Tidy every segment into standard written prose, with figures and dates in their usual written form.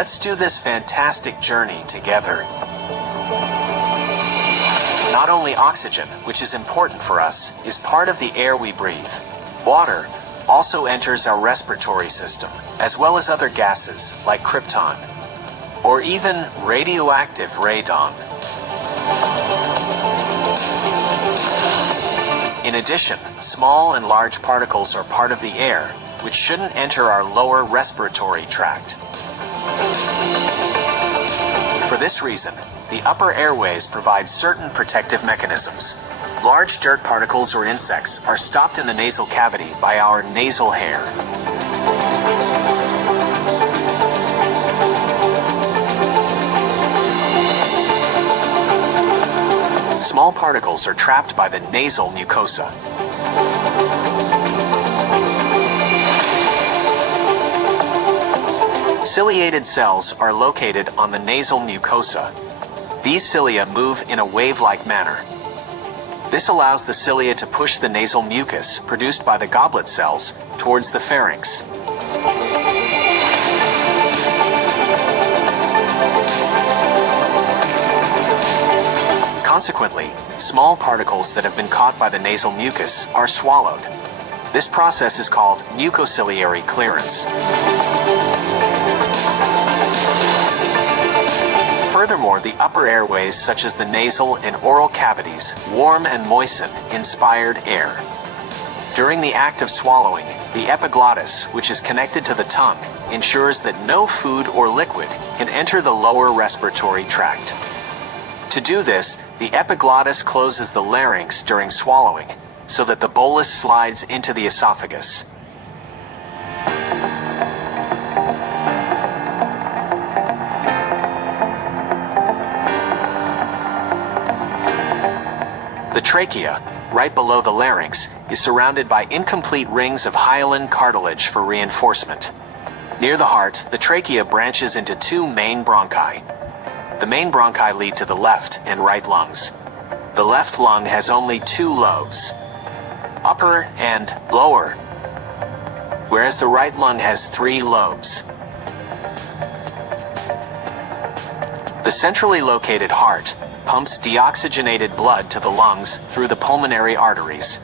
Let's do this fantastic journey together. Not only oxygen, which is important for us, is part of the air we breathe. Water also enters our respiratory system, as well as other gases like krypton, or even radioactive radon. In addition, small and large particles are part of the air, which shouldn't enter our lower respiratory tract. For this reason, the upper airways provide certain protective mechanisms. Large dirt particles or insects are stopped in the nasal cavity by our nasal hair. Small particles are trapped by the nasal mucosa. Ciliated cells are located on the nasal mucosa. These cilia move in a wave-like manner. This allows the cilia to push the nasal mucus produced by the goblet cells towards the pharynx. Consequently, small particles that have been caught by the nasal mucus are swallowed. This process is called mucociliary clearance. Furthermore, the upper airways, such as the nasal and oral cavities, warm and moisten inspired air. During the act of swallowing, the epiglottis, which is connected to the tongue, ensures that no food or liquid can enter the lower respiratory tract. To do this, the epiglottis closes the larynx during swallowing, so that the bolus slides into the esophagus. The trachea, right below the larynx, is surrounded by incomplete rings of hyaline cartilage for reinforcement. Near the heart, the trachea branches into two main bronchi. The main bronchi lead to the left and right lungs. The left lung has only two lobes, upper and lower, whereas the right lung has three lobes. The centrally located heart pumps deoxygenated blood to the lungs through the pulmonary arteries.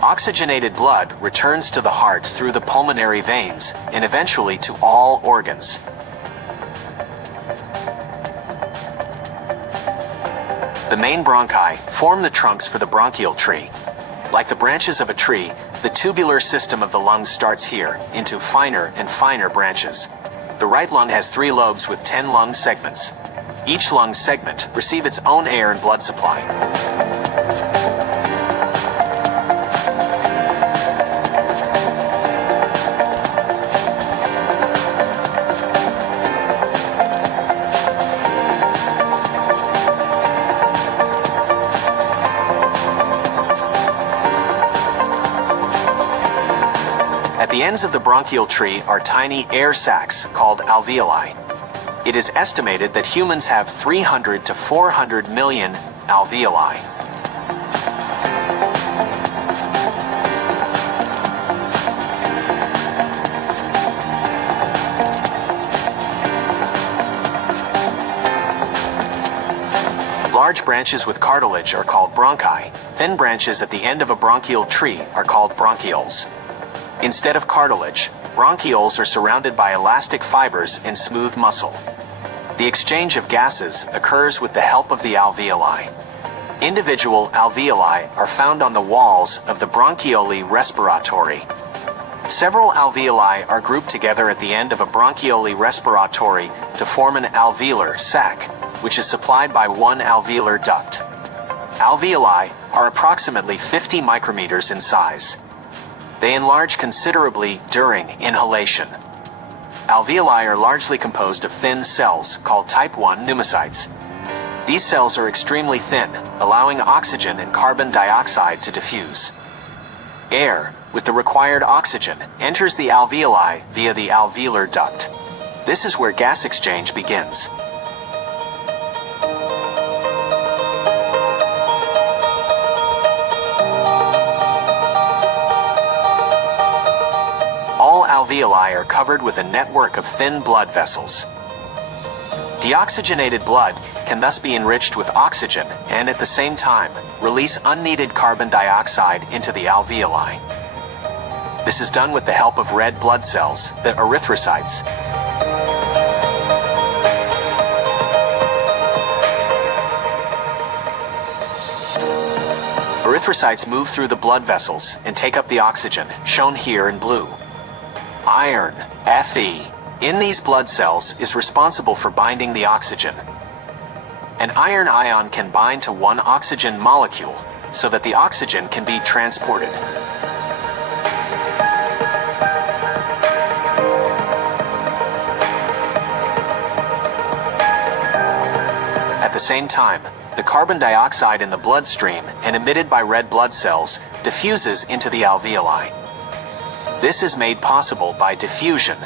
Oxygenated blood returns to the heart through the pulmonary veins and eventually to all organs. The main bronchi form the trunks for the bronchial tree. Like the branches of a tree, the tubular system of the lungs starts here, into finer and finer branches. The right lung has 3 lobes with 10 lung segments. Each lung segment receives its own air and blood supply. At the ends of the bronchial tree are tiny air sacs called alveoli. It is estimated that humans have 300 to 400 million alveoli. Large branches with cartilage are called bronchi. Thin branches at the end of a bronchial tree are called bronchioles. Instead of cartilage, bronchioles are surrounded by elastic fibers and smooth muscle. The exchange of gases occurs with the help of the alveoli. Individual alveoli are found on the walls of the bronchioli respiratory. Several alveoli are grouped together at the end of a bronchioli respiratory to form an alveolar sac, which is supplied by one alveolar duct. Alveoli are approximately 50 micrometers in size. They enlarge considerably during inhalation. Alveoli are largely composed of thin cells called type 1 pneumocytes. These cells are extremely thin, allowing oxygen and carbon dioxide to diffuse. Air, with the required oxygen, enters the alveoli via the alveolar duct. This is where gas exchange begins. All alveoli are covered with a network of thin blood vessels. Deoxygenated blood can thus be enriched with oxygen and at the same time release unneeded carbon dioxide into the alveoli. This is done with the help of red blood cells, the erythrocytes. Erythrocytes move through the blood vessels and take up the oxygen, shown here in blue. Iron, Fe, in these blood cells is responsible for binding the oxygen. An iron ion can bind to one oxygen molecule so that the oxygen can be transported. At the same time, the carbon dioxide in the bloodstream and emitted by red blood cells diffuses into the alveoli. This is made possible by diffusion.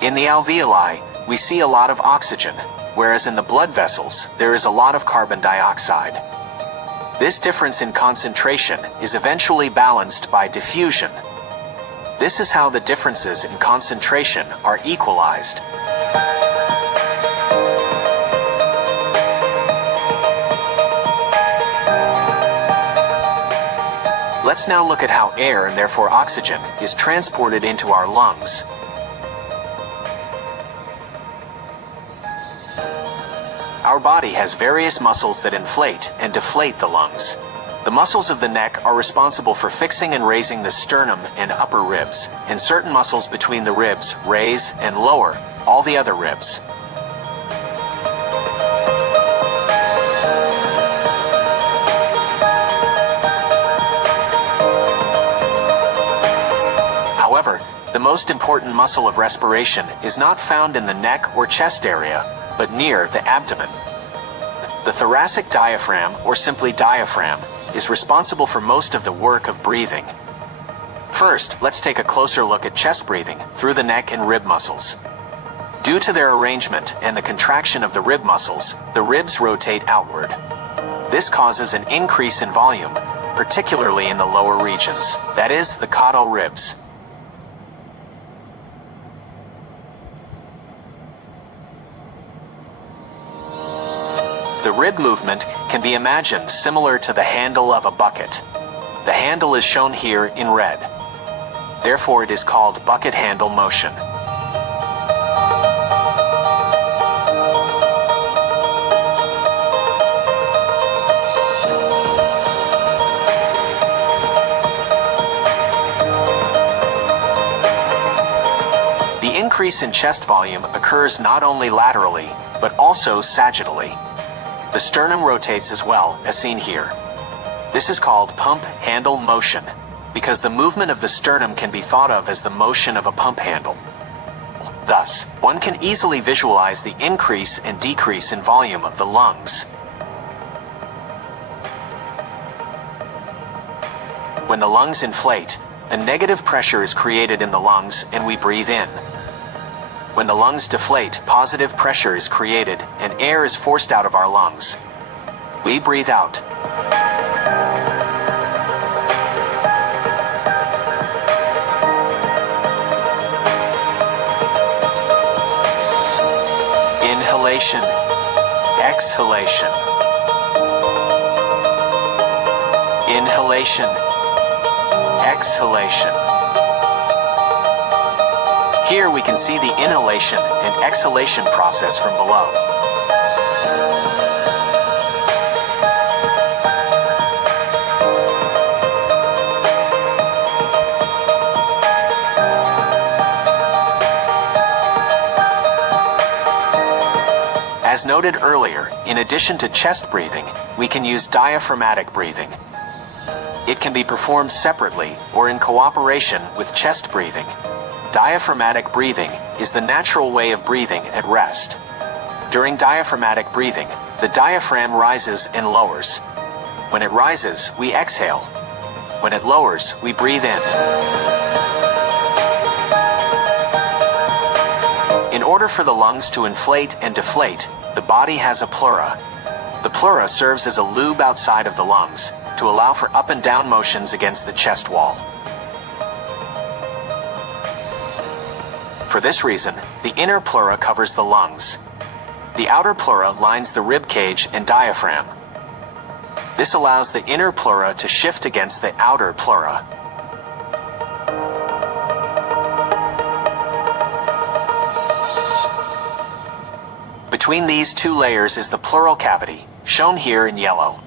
In the alveoli, we see a lot of oxygen, whereas in the blood vessels, there is a lot of carbon dioxide. This difference in concentration is eventually balanced by diffusion. This is how the differences in concentration are equalized. Let's now look at how air, and therefore oxygen, is transported into our lungs. Our body has various muscles that inflate and deflate the lungs. The muscles of the neck are responsible for fixing and raising the sternum and upper ribs, and certain muscles between the ribs raise and lower all the other ribs. However, the most important muscle of respiration is not found in the neck or chest area, but near the abdomen. The thoracic diaphragm, or simply diaphragm, is responsible for most of the work of breathing. First, let's take a closer look at chest breathing through the neck and rib muscles. Due to their arrangement and the contraction of the rib muscles, the ribs rotate outward. This causes an increase in volume, particularly in the lower regions, that is, the caudal ribs. The rib movement can be imagined similar to the handle of a bucket. The handle is shown here in red. Therefore, it is called bucket handle motion. The increase in chest volume occurs not only laterally, but also sagittally. The sternum rotates as well, as seen here. This is called pump handle motion, because the movement of the sternum can be thought of as the motion of a pump handle. Thus, one can easily visualize the increase and decrease in volume of the lungs. When the lungs inflate, a negative pressure is created in the lungs and we breathe in. When the lungs deflate, positive pressure is created and air is forced out of our lungs. We breathe out. Inhalation, exhalation. Inhalation, exhalation. Here we can see the inhalation and exhalation process from below. As noted earlier, in addition to chest breathing, we can use diaphragmatic breathing. It can be performed separately or in cooperation with chest breathing. Diaphragmatic breathing is the natural way of breathing at rest. During diaphragmatic breathing, the diaphragm rises and lowers. When it rises, we exhale. When it lowers, we breathe in. In order for the lungs to inflate and deflate, the body has a pleura. The pleura serves as a lube outside of the lungs to allow for up and down motions against the chest wall. For this reason, the inner pleura covers the lungs. The outer pleura lines the rib cage and diaphragm. This allows the inner pleura to shift against the outer pleura. Between these two layers is the pleural cavity, shown here in yellow.